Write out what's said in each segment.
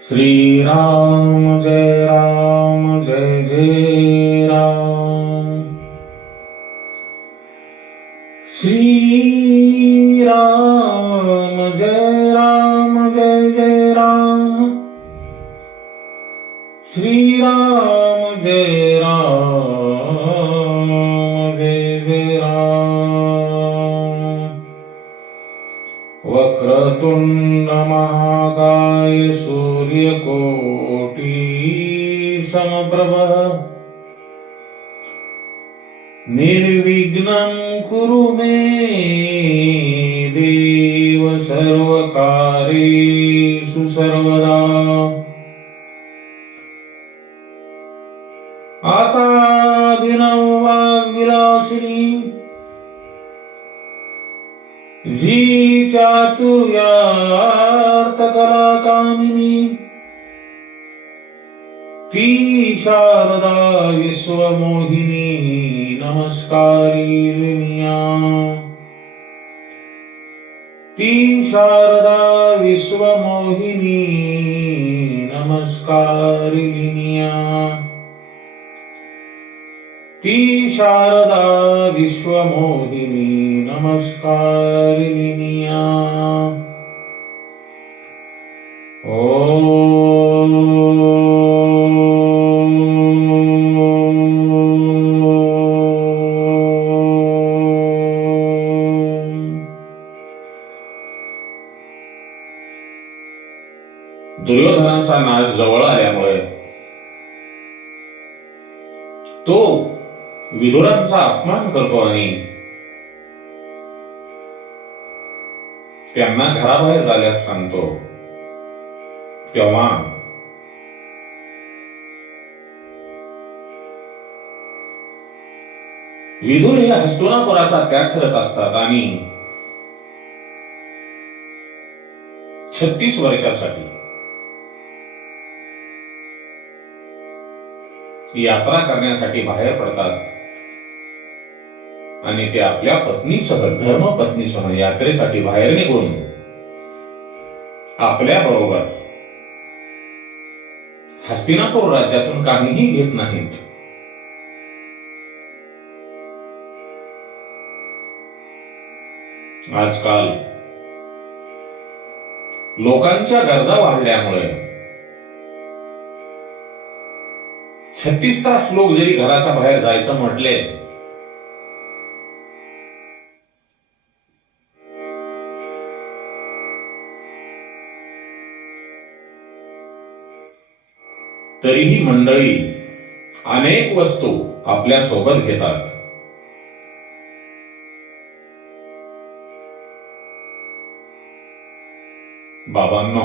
श्री राम जय जय राम। श्री राम जय जय राम। श्री राम जय जय राम। वक्रतुंड महाकाय सूर्यकोटि समप्रभ निर्विघ्नं कुरु मे देव सर्वकार्येषु सर्वदा। आता अभिनव वाग्विलासिनी जी चातुर्यार्थ कला कामिनी ती शारदा विश्वमोहिनी नमस्कारी लिनिया। ती शारदा विश्वमोहिनी नमस्कारी लिनिया। ती शारदा विश्वमोहिनी नमस्कारी लिनिया। दुर्योधनाचा नाश जवळ आल्यामुळे तो विदुरांचा अपमान करतो आणि त्यांना घराबाहेर जाण्यास सांगतो। तेव्हा विदुर हे हस्तिनापुराचा त्याग करत असतात आणि 36 वर्षासाठी यात्रा करण्यासाठी बाहेर पडतात आणि ते आपल्या पत्नीसह धर्मपत्नीसह यात्रेसाठी बाहेर निघून आपल्या बरोबर हस्तिनापुर राज्यातून काहीही घेत नाहीत। आजकाल लोकांच्या गरजा वाढल्यामुळे 36 तास लोक जरी घराच्या बाहेर जायचं म्हटले तरीही मंडळी अनेक वस्तू आपल्या सोबत घेतात। बाबांनो,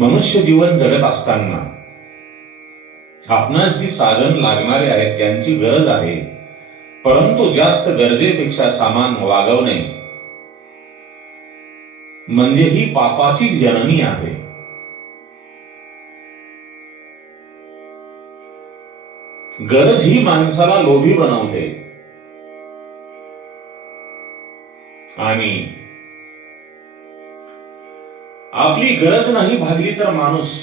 मनुष्य जीवन जगत असताना आपणास जी साधन लागणारे आहेत त्यांची गरज आहे, परंतु जास्त गरजेपेक्षा सामान वागवणे म्हणजे ही पापाची जननी आहे। गरज ही माणसाला लोभी बनवते आणि आपली गरज नाही भागली तर माणूस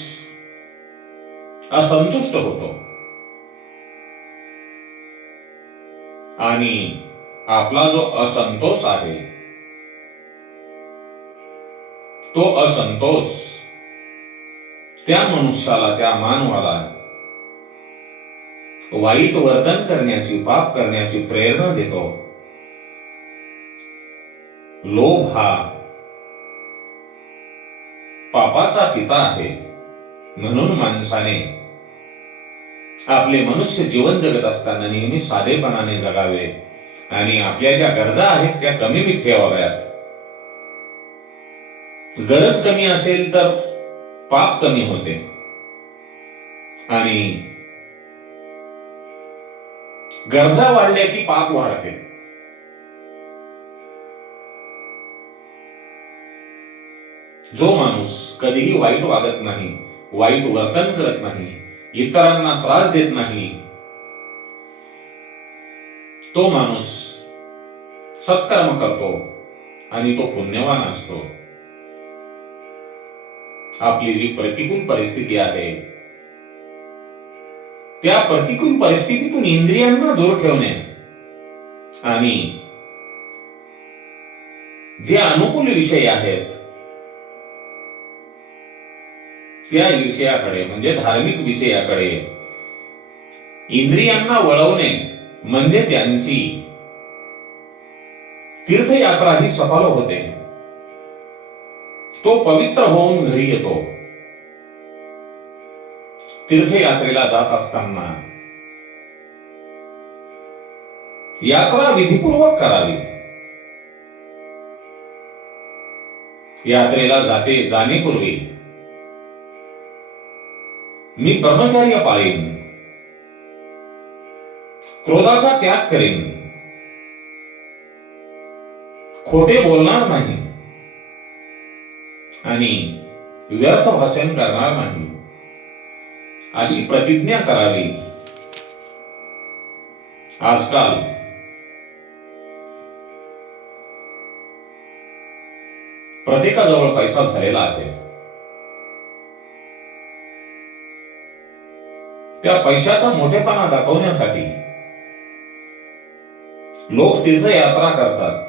असंतुष्ट होतो आणि आपला जो असंतोष आहे तो असंतोष त्या मनुष्याला, त्या मानवाला वाईट वर्तन करण्याची, पाप करण्याची प्रेरणा देतो। लोभ हा पापाचा पिता आहे, म्हणून माणसाने आपले मनुष्य जीवन जगत असताना नेहमी साधेपणाने जगावे आणि आपल्या ज्या गरजा आहेत त्या कमी ठेवाव्यात। गरज कमी असेल तर पाप कमी होते आणि गरजा वाढल्या की पाप वाढते। जो माणूस कधीही वाईट वागत नाही, वाईट वर्तन करत नाही, इतरांना त्रास देत नाही, तो माणूस सत्कर्म करतो आणि तो पुण्यवान असतो। आपली जी प्रतिकूल परिस्थिती आहे त्या प्रतिकूल परिस्थितीतून इंद्रियांना दूर ठेवणे आणि जे अनुकूल विषय आहेत त्या विषयाकडे म्हणजे धार्मिक विषयाकडे इंद्रियांना वळवणे म्हणजे त्यांची तीर्थयात्रा ही सफल होते. तो पवित्र होऊन घरी येतो. तीर्थयात्रेला जात असताना यात्रा विधीपूर्वक करावी. यात्रेला जाण्यापूर्वी मी ब्रह्मचर्य पाळीन, क्रोधाचा त्याग करेन, खोटे बोलणार नाही आणि व्यर्थ भाषण करणार नाही अशी प्रतिज्ञा करावी. आजकाल प्रत्येकाजवळ पैसा झालेला आहे. त्या पैशाचा मोठेपणा दाखवण्यासाठी लोक तीर्थयात्रा करतात.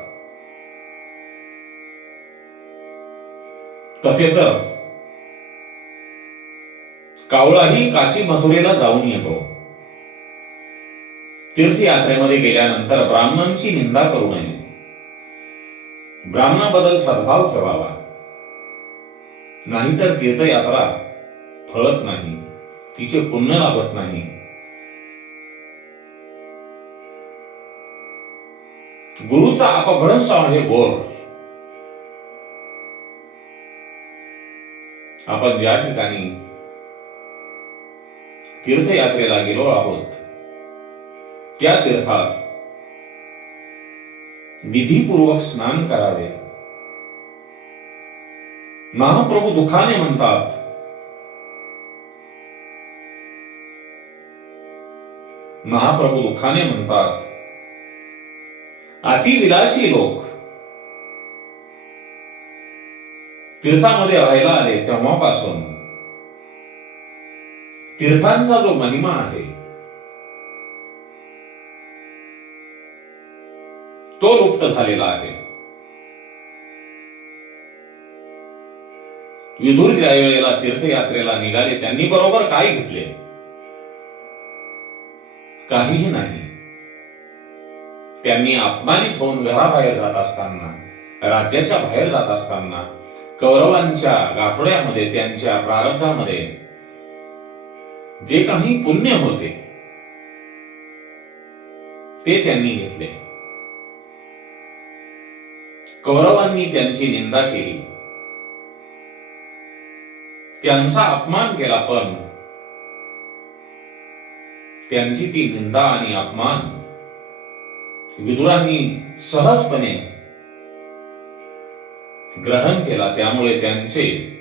तसे तर कावळाही काशी मथुरेला जाऊन येतो. तीर्थयात्रेमध्ये गेल्यानंतर ब्राह्मणांची निंदा करू नये. ब्राह्मणाबद्दल सद्भाव ठेवावा, नाहीतर तीर्थयात्रा फळत नाही, तिचे पुण्य लाभत नाही. गुरुचा अपभ्रंश आहे घोर. आपण ज्या ठिकाणी तीर्थयात्रेला गेलो आहोत त्या तीर्थात विधीपूर्वक स्नान करावे. महाप्रभू दुःखाने म्हणतात, अतिविलासी लोक तीर्थामध्ये राहायला आले तेव्हापासून तीर्थांचा जो महिमा आहे तो लुप्त झालेला आहे. विदुर ज्या वेळेला तीर्थयात्रेला निघाले त्यांनी बरोबर काय घेतले? काहीही नाही. त्यांनी अपमानित होऊन घराबाहेर जात असताना, राज्याच्या बाहेर जात असताना कौरवांच्या गाठोड्यामध्ये, त्यांच्या प्रारब्धामध्ये जे काही पुण्य होते ते त्यांनी घेतले. कौरवांनी त्यांची निंदा केली, त्यांचा अपमान केला, पण त्यांची ती निंदा आणि अपमान विदुरांनी सहजपणे ग्रहण केला. त्यामुळे त्यांचे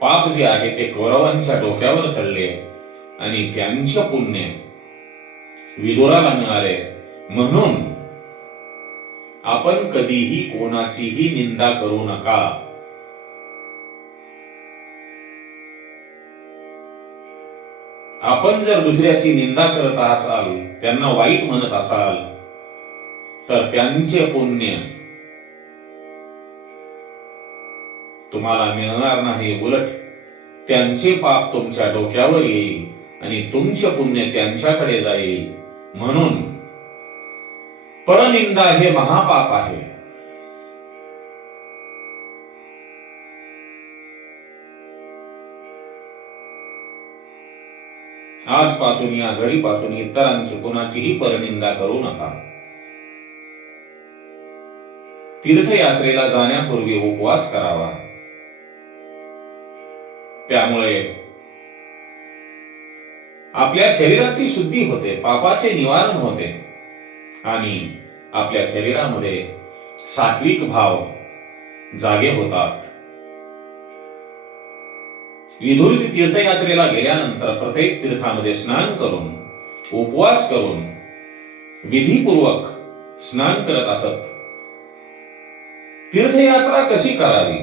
पाप जे आहे ते कौरवांच्या डोक्यावर चढले आणि त्यांचे पुण्य विदुराला मिळाले. म्हणून आपण कधीही कोणाचीही निंदा करू नका. आपण जर दुसऱ्याची निंदा करत असाल, त्यांना वाईट म्हणत असाल, तर त्यांचे पुण्य तुम्हाला मिळणार नाही. उलट त्यांचे पाप तुमच्या डोक्यावर येईल आणि तुमचे पुण्य त्यांच्याकडे जाईल. म्हणून परनिंदा हे महापाप आहे. आजपासून, या घडीपासून इतरांची कुणाचीही परनिंदा करू नका. तीर्थयात्रेला जाण्यापूर्वी उपवास करावा. त्यामुळे आपल्या शरीराची शुद्धी होते, पापाचे निवारण होते आणि आपल्या शरीरामध्ये सात्विक भाव जागे होतात. विदुरजी तीर्थयात्रेला गेल्यानंतर प्रत्येक तीर्थामध्ये स्नान करून, उपवास करून, विधीपूर्वक स्नान करत असत. तीर्थयात्रा कशी करावी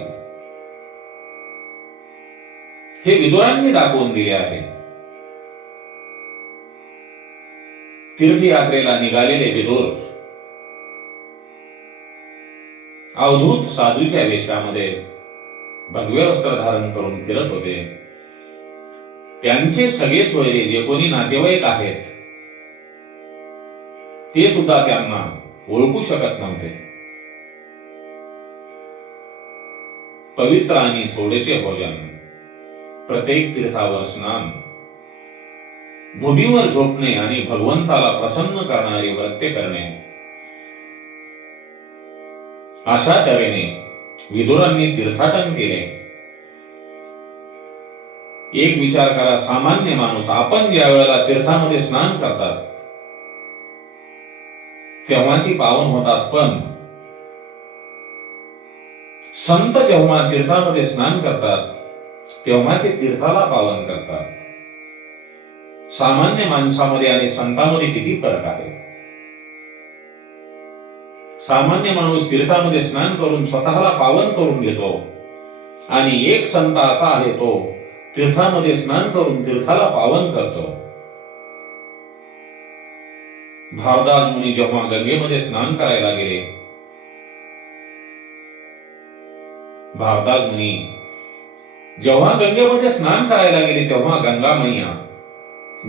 हे विदुरांनी दाखवून दिले आहे. तीर्थयात्रेला निघालेले विदुर अवधूत साधूच्या वेशामध्ये भगवे वस्त्र धारण करून फिरत होते. त्यांचे सगळे सोयरे जे कोणी नातेवाईक आहेत ते सुद्धा त्यांना ओळखू शकत नव्हते. पवित्र आणि थोडेसे भोजन, प्रत्येक तीर्थावर स्नान, भूमीवर झोपणे आणि भगवंताला प्रसन्न करणारी व्रते करणे, अशा तऱ्हेने विदुरांनी तीर्थाटन केले. एक विचार करा, सामान्य माणूस आपण ज्या वेळेला तीर्थामध्ये स्नान करतात तेव्हा ती पावन होतात, पण संत जेव्हा तीर्थामध्ये स्नान करतात तेव्हा ते तीर्थाला पावन करतात. सामान्य माणसामध्ये आणि संतांमध्ये किती फरक आहे. सामान्य माणूस तीर्थामध्ये स्नान करून स्वतःला पावन करून घेतो आणि एक संत असा आहे तो तीर्थामध्ये स्नान करून तीर्थाला पावन करतो. भारद्वाज मुनी जेव्हा गंगेमध्ये स्नान करायला गेले, भारद्वाज मुनी जेव्हा गंगेमध्ये स्नान करायला गेले तेव्हा गंगा मैया,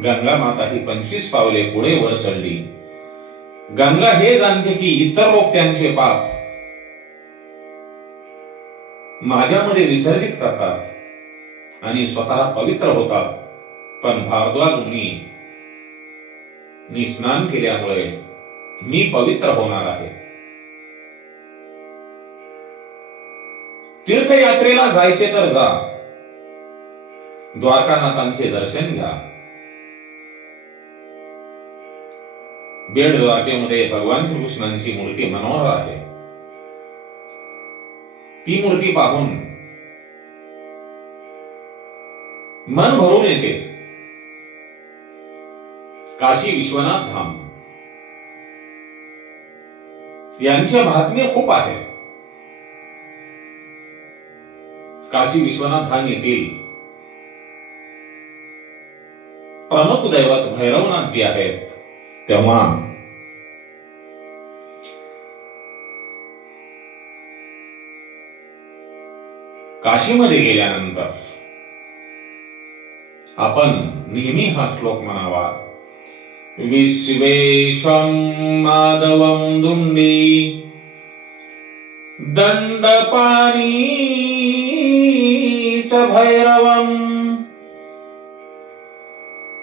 गंगा माता ही 25 पावले पुढे वर चढली. गंगा हे जाणते की इतर लोक त्यांचे पाप माझ्यामध्ये विसर्जित करतात आणि स्वतः पवित्र होतात, पण भारद्वाज मुनी स्नान केल्यामुळे मी पवित्र होणार आहे. तीर्थयात्रेला जायचे तर जा, द्वारकानाथांचे दर्शन घ्या. बेट द्वारकेमध्ये भगवान श्रीकृष्णांची मूर्ती मनोहर आहे. ती मूर्ती पाहून मन भरून येते. काशी विश्वनाथ धाम यांचे महात्म्य खूप आहे. काशी विश्वनाथ धाम येथील प्रमुख दैवत भैरवनाथ जी आहेत, तेव्हा काशीमध्ये गेल्यानंतर आपण नेहमी हा श्लोक म्हणावा, विश्वेशं माधवं दुंडी दंडपाणी च भैरवम्.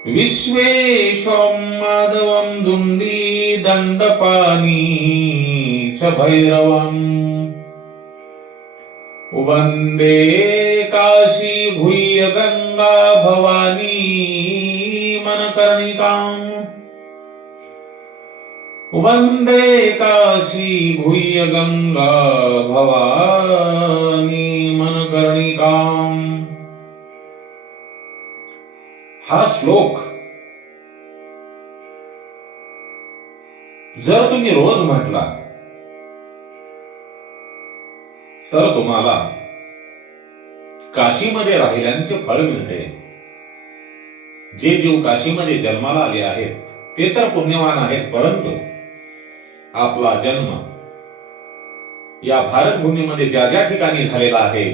विश्वेशं माधवं दुंडी दंडपाणी च भैरवम्. वंदे काशी भूय गंगा भवानी मनकर्णिकाम्. वंदे काशी भूय गंगा भवानी मनकर्णिकाम्. हा श्लोक जर तुम्ही रोज म्हटला तर तुम्हाला काशीमध्ये राहिल्याचे फळ मिळते. जे जीव काशीमध्ये जन्माला आले आहेत ते तर पुण्यवान आहेत, परंतु आपला जन्म या भारतभूमीमध्ये ज्या ज्या ठिकाणी झालेला आहे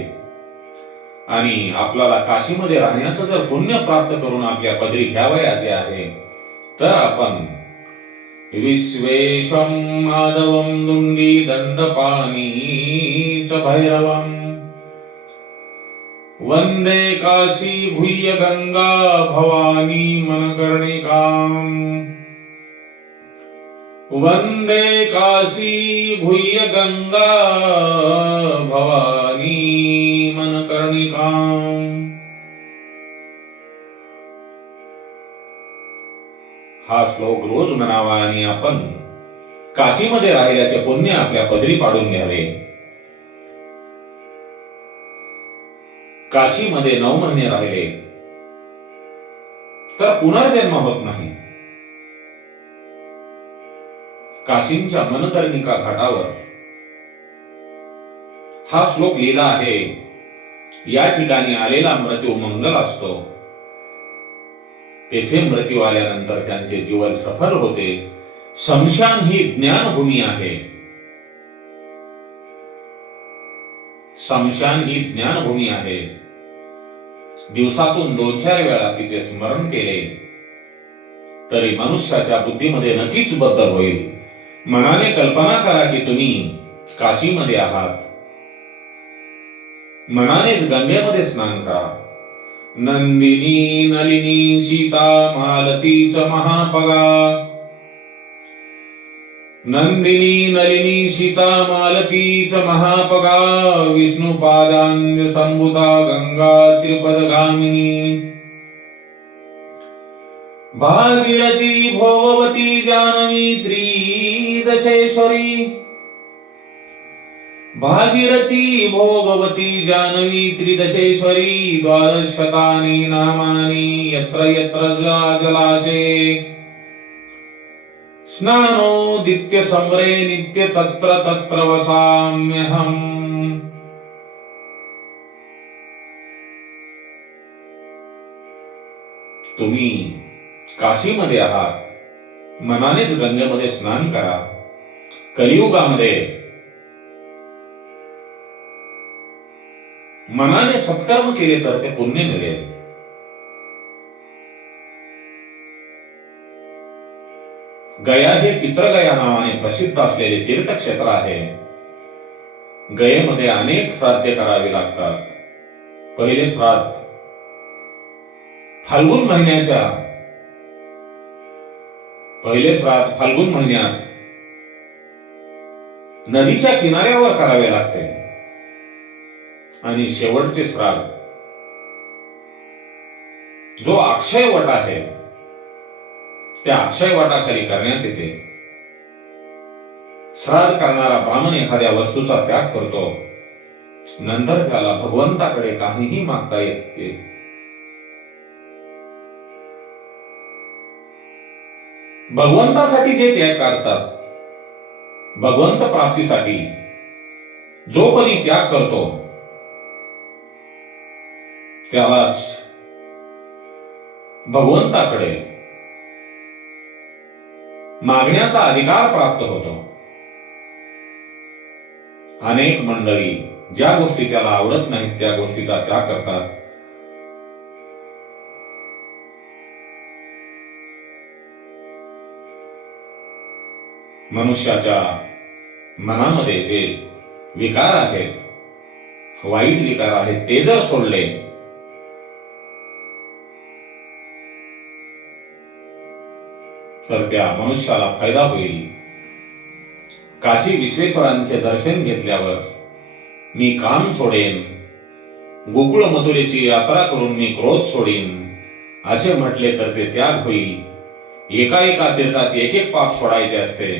आणि आपल्याला काशीमध्ये राहण्याचं जर पुण्य प्राप्त करून आपल्या पदरी घ्यावयाचे आहे तर आपण विश्वेशं माधवं दुंडी दंडपाणी च भैरवम्. वंदे काशी भूय गंगा भवानी मनकर्णिकाम्. वंदे काशी भूय गंगा भवानी मनकर्णिकाम्. हा श्लोक रोज म्हणावा आणि आपण काशीमध्ये राहिल्याचे पुण्य आपल्या पदरी पाडून घ्यावे. काशीमध्ये 9 महिने राहिले तर पुनर्जन्म होत नाही. काशींच्या मनकर्णिका घाटावर हा श्लोक लिहिला आहे. या ठिकाणी आलेला मृत्यू मंगल असतो. तेथे मृत्यू आल्यानंतर त्यांचे जीवन सफल होते. शमशान ही ज्ञानभूमी आहे. शमशान ही ज्ञानभूमी आहे. दिवसातून 2-4 वेळा तिचे स्मरण केले तरी मनुष्याच्या बुद्धीमध्ये नक्कीच बदल होईल. मनाने कल्पना करा की तुम्ही काशीमध्ये आहात. मनानेच गंगेमध्ये स्नान करा. नंदिनी नलिनी सीता मालतीच महापगा. नंदिनी नलिनी सीता मालतीच महापगा. विष्णुपादांज संभुता गंगा त्रिपदगामिनी. भागीरथी भोगवती जानवी त्रिदशेश्वरी. भागीरथी भोगवती जानवी त्रिदशेश्वरी. 12शतानि नामानि यत्र यत्र जलाशे. स्नानोदित्य सम्रे नित्य तत्र तत्र वसाम्यहम्. तुम्ही काशीमध्ये आहात. मनानेच गंगेमध्ये स्नान करा. कलियुगामध्ये मनाने सत्कर्म केले तर ते पुण्य मिळेल. गया हे पितृगया नावाने प्रसिद्ध असलेले तीर्थक्षेत्र आहे. गयेमध्ये अनेक श्राद्धे करावी लागतात. पहिले श्राद्ध फाल्गुन महिन्यात नदीच्या किनाऱ्यावर करावे लागते. आणि शेवटचे श्राद्ध जो अक्षय वट आहे त्या अक्षय वटाखाली करण्यात येते. श्राद्ध करणारा ब्राह्मण एखाद्या वस्तूचा त्याग करतो. नंतर त्याला भगवंताकडे काहीही मागता येते. भगवंतासाठी जे त्याग करतात, भगवंत प्राप्तीसाठी जो कोणी त्याग करतो त्यालाच भगवंताकडे मागण्याचा अधिकार प्राप्त होतो. अनेक मंडळी ज्या गोष्टी त्याला आवडत नाहीत त्या गोष्टीचा त्याग करतात. मनुष्याच्या मनामध्ये जे विकार आहेत, वाईट विकार आहेत, ते जर सोडले तर त्या मनुष्याला फायदा होईल. काशी विश्वेश्वरांचे दर्शन घेतल्यावर मी काम सोडेन, गोकुळ मथुरेची यात्रा करून मी क्रोध सोडीन असे म्हटले तर ते त्याग होईल. एका एका तीर्थात एक एक पाप सोडायचे असते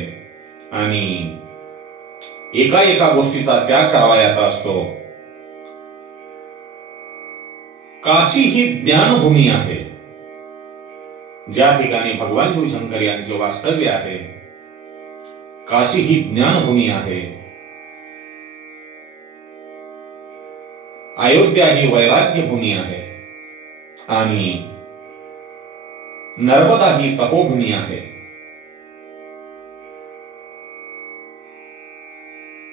आणि एका एका गोष्टीचा त्याग करावायचा असतो. काशी ही ज्ञानभूमी आहे. ज्या ठिकाणी भगवान शिवशंकर यांचे वास्तव्य आहे, काशी ही ज्ञानभूमी आहे. अयोध्या ही वैराग्य भूमी आहे आणि नर्मदा ही तपोभूमी आहे.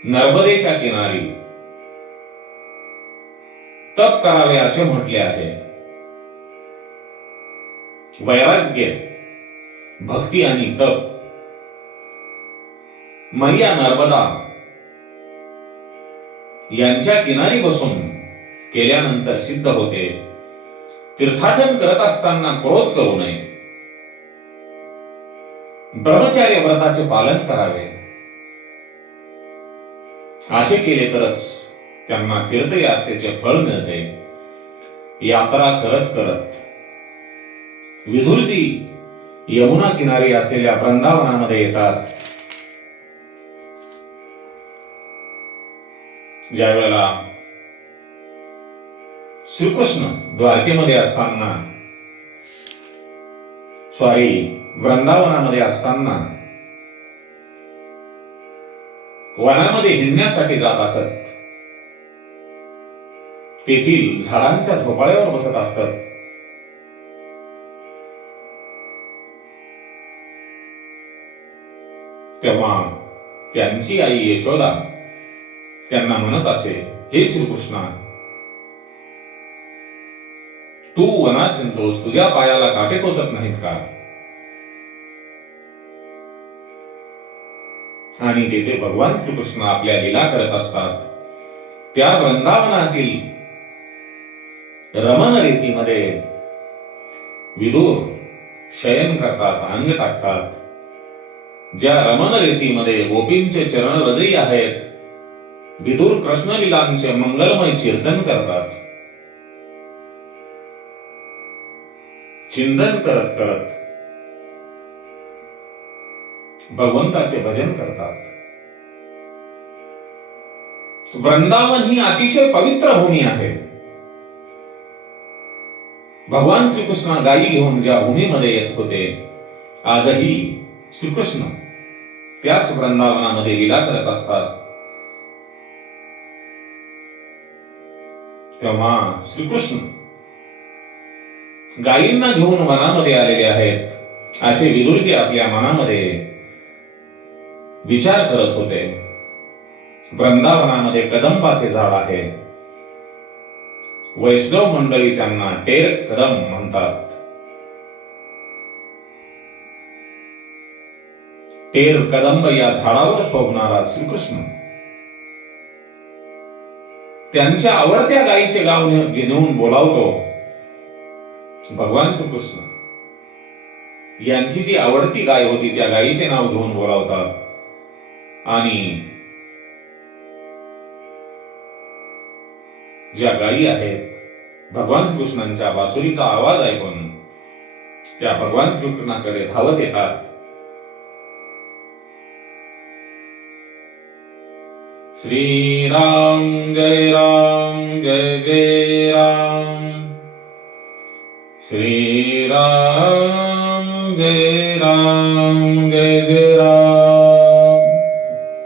नर्मदेच्या किनारी तप करावे असे म्हटले आहे. वैराग्य, भक्ती आणि तप मैया नर्मदा यांच्या किनारी बसून केल्यानंतर सिद्ध होते. तीर्थाटन करत असताना क्रोध करू नये. ब्रह्मचर्य व्रताचे पालन करावे. असे केले तरच त्यांना तीर्थयात्रेचे फळ मिळते. यात्रा करत करत विदुरजी यमुना किनारी असलेल्या वृंदावनामध्ये येतात. ज्या वेळेला श्रीकृष्ण द्वारकेमध्ये असताना, वृंदावनामध्ये असताना वनामध्ये हिंडण्यासाठी जात असत. तेथील झाडांच्या झोपाळ्यावर बसत असतात. तेव्हा त्यांची आई यशोदा त्यांना म्हणत असे, हे श्रीकृष्णा, तू वनात हिंडतोस, तुझ्या पायाला काटे टोचत नाहीत का? आणि तेथे भगवान श्रीकृष्ण आपल्या लीला करत असतात. त्या वृंदावनातील रमण रीतीमध्ये विदुर शयन करतात, अंग टाकतात. ज्या रमण रीतीमध्ये गोपींचे चरण रजई आहेत, विदुर कृष्णलीलांचे मंगलमय कीर्तन करतात. चिंतन करत करत भगवंताचे भजन करतात. वृंदावन ही अतिशय पवित्र भूमी आहे. भगवान श्रीकृष्ण गायी घेऊन ज्या भूमीमध्ये येत होते, आजही श्रीकृष्ण त्याच वृंदावनामध्ये लीला करत असतात. तेव्हा श्रीकृष्ण गायींना घेऊन वनामध्ये आलेले आहेत, असे विदुरजी आपल्या मनामध्ये विचार करत होते. वृंदावनामध्ये कदंबाचे झाड आहे. वैष्णव मंडळी त्यांना टेर कदम म्हणतात. टेर कदंब या झाडावर शोभणारा श्रीकृष्ण त्यांच्या आवडत्या गायीचे गाव घेऊन बोलावतो. भगवान श्रीकृष्ण यांची जी आवडती गाय होती, त्या गायीचे नाव घेऊन बोलावतात. आणि ज्या गायी आहेत, भगवान श्रीकृष्णांच्या बासुरीचा आवाज ऐकून त्या भगवान श्रीकृष्णाकडे धावत येतात. श्रीराम जय जय राम, श्रीराम जय राम